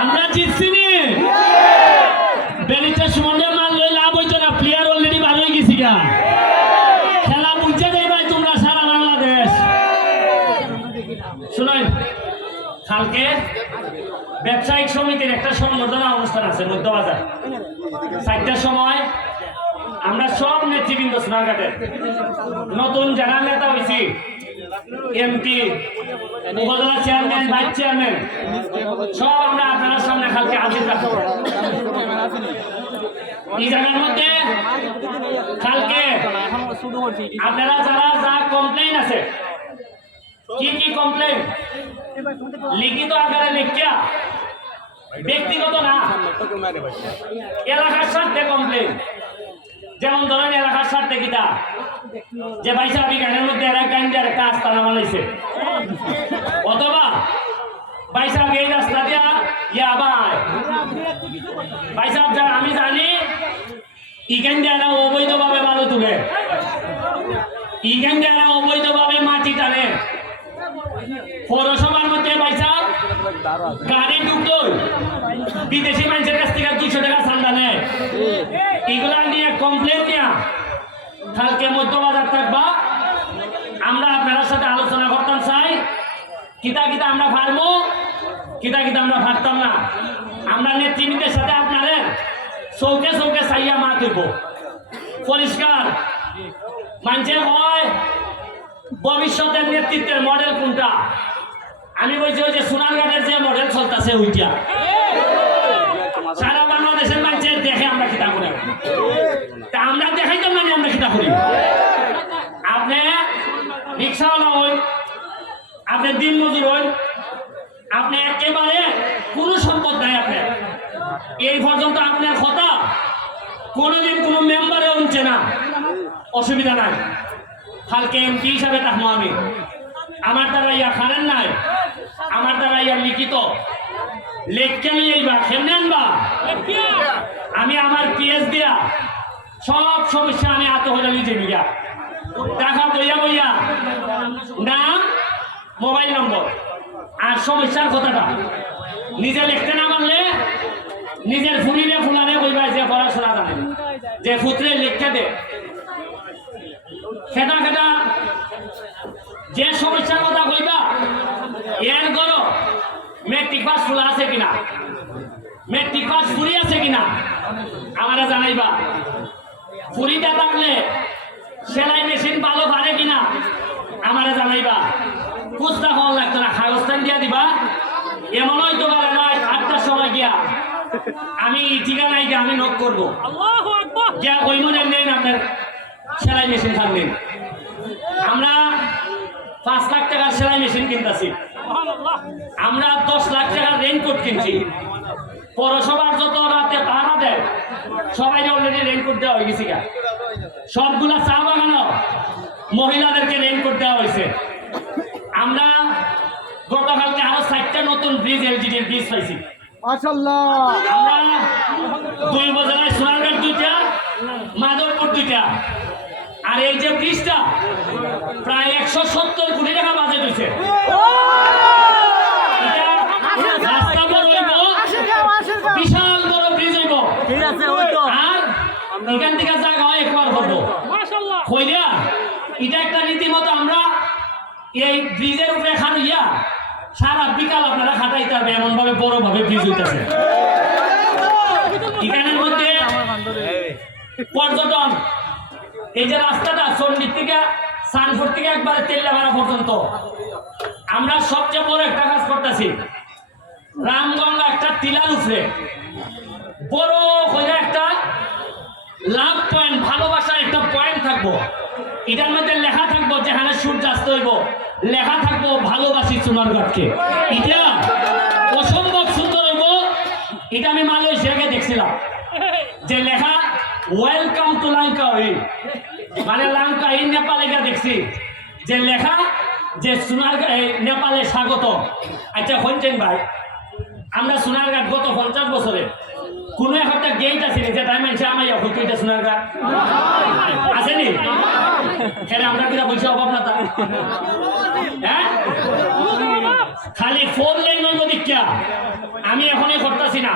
আমরা জিতছি নি বেলিটা সুমনে মারলে লাভ হইতো না প্লেয়ার অলরেডি ভালো হয়ে গেছি গা। খেলা বুঝে দেই ভাই তোমরা সারা বাংলাদেশ। শুনেন, কালকে ব্যবসায়িক সমিতির একটা সংবর্ধনা অনুষ্ঠান আছে, মধ্যবাজার। চারটার সময় আমরা সব নেতৃবৃন্দ সোনারঘাটের নতুন যারা নেতা হয়েছি এমপি উপজেলা চেয়ারম্যান ভাইস চেয়ারম্যান সব আমরা আপনার সামনে কালকে হাজির কি কি কমপ্লেইন ব্যক্তিগত না, এলাকার স্বার্থে কমপ্লেইন যেমন ধরেন এলাকার স্বার্থে কিতা? যে ভাই এই গানের মধ্যে এরা গান দিয়ে একটা আস্তানা বানাইছে। অথবা ভাই সাহেব এই রাস্তা দিয়া ইয়া আবার ভাই সাহেব আমি জানি ইখান দিয়ে এরা অবৈধভাবে বালু তুলে। ইখান দিয়ে এরা অবৈধভাবে মাটি টানে। পৌরসভার মধ্যে ভাই সাহেব গাড়ি ঢুকতো বিদেশি মানুষের কাছ থেকে দুইশো টাকা চান্দা নেয় এগুলা নিয়ে কমপ্লেন নিয়ে কালকে মধ্যবাজার থাকবা আমরা আপনার সাথে আলোচনা করতাম চাই কিতা কিতা আমরা পারব কিতা কিতা আমরা পারতাম না। আমরা নেতৃবৃন্দের সাথে আপনাদের চৌকে চৌকে চাইয়া মা দিব পরিষ্কার? মানুষের হয়, ভবিষ্যতের নেতৃত্বের মডেল কোনটা? আমি বলছি ওই যে সোনারঘাটের যে মডেল চলতেছে ওইটা। সারা বাংলাদেশের মানুষের দেখে আমরা কিতা করি? তা আমরা দেখাইতাম না আমরা কিতা করি আপনি রিক্সাওয়ালা হই আপনি দিন মজুর হই আপনি একেবারে কোনো সম্পদ নাই আপনার। এই পর্যন্ত আপনার কথা কোনোদিন কোনো মেম্বারে উঠছে না। অসুবিধা নাই। কালকে এমপি হিসাবে থাকব আমি। আমার দ্বারা ইয়া খানেন নাই। আমার দ্বারা ইয়া লিখিত। লেখকে নিয়ে এইবা কেমনে আনবা আমি আমার পিএস দিয়া সব সমস্যা আমি হাতে হয়ে নিজে নিয়া টাকা মোবাইল নম্বর। আর সমস্যার কথাটা, নিজে লিখতে না পারলে নিজের ফুরিলে ফুলানে বইবা যে পড়াশোনা জানে। যে ফুতরে লিখতে দে। খেটা খেটা যে সমস্যার কথা কইবা এর করো মেট্রিক পাস ফুলা আছে কিনা? মেট্রিক পাস ফুরি আছে কিনা? আমারা জানাইবা। ফুরিটা থাকলে সেলাই মেশিন ভালো পারে কিনা? আমারা জানাইবা। পুস্তা হওয়া লাগতো না কাগজটান দিয়া দিবা। এমন হয়তো পারে নয় আটটার সময় গিয়া আমি ঠিকানায় গিয়ে আমি নক করব। গিয়া ওই মনে নেন আপনার সেলাই মেশিন থাকবেন আমরা পাঁচ লাখ টাকার সেলাই মেশিন কিনতেছি। আমরা দশ লাখ টাকার রেইনকোট কিনছি। পৌরসভার যত রাতে ভাড়া দেয় সবাই অলরেডি রেইনকোট দেওয়া হয়ে গেছে গা। সবগুলা চা বাগানো মহিলাদেরকে রেইনকোট দেওয়া হয়েছে। আমরা গতকালকে আরও চারটা নতুন ব্রিজ এলজিডির ব্রিজ পাইছি। আমরা দুই বছরের দুইটা মাধবপুর দুইটা। আর এই যে ব্রিজটা প্রায় একশো সত্তর কোটি টাকা বাজেট হয়েছে। বিশাল বড় ব্রিজ হইব। আর এখান থেকে জায়গা হয় একবার করব কইরা এটা একটা আমরা এই ব্রিজের উপরে খান ইয়া সারা বিকাল আপনারা খাটাইতে হবে এমন ভাবে বড় ভাবে ব্রিজ হইতেছে। এখানের মধ্যে পর্যটন, এই যে রাস্তাটা চন্ডির থেকে সানপুর থেকে একবারে তেল্লাভাড়া পর্যন্ত। আমরা সবচেয়ে বড় একটা কাজ করতেছি, রামগঙ্গা একটা টিলার উপরে বড় হয়ে একটা লাভ পয়েন্ট ভালোবাসার একটা পয়েন্ট থাকব। এটার মধ্যে লেখা থাকব যেখানে সূর্যাস্ত হইব। লেখা থাকব, ভালোবাসি সোনারঘাটকে এটা অসম্ভব সুন্দর হইব। এটা আমি মালয়েশিয়াকে দেখছিলাম। যে লেখা ওয়েলকাম টু লঙ্কা ওই মানে লঙ্কা, এই নেপালে গিয়ে দেখছি। যে লেখা, যে সোনার নেপালে স্বাগত আচ্ছা হইছেন ভাই, আমরা সোনারঘাট গত পঞ্চাশ বছরে কোনো একটা গেট আছে নি যেটা মানুষে আমার হইতো এটা আছে নি হ্যাঁ আমরা কিনা বলছি অভাব না তা। হ্যাঁ? খালি ফোর লাইন দীক্ষা আমি এখনই করতেছি না।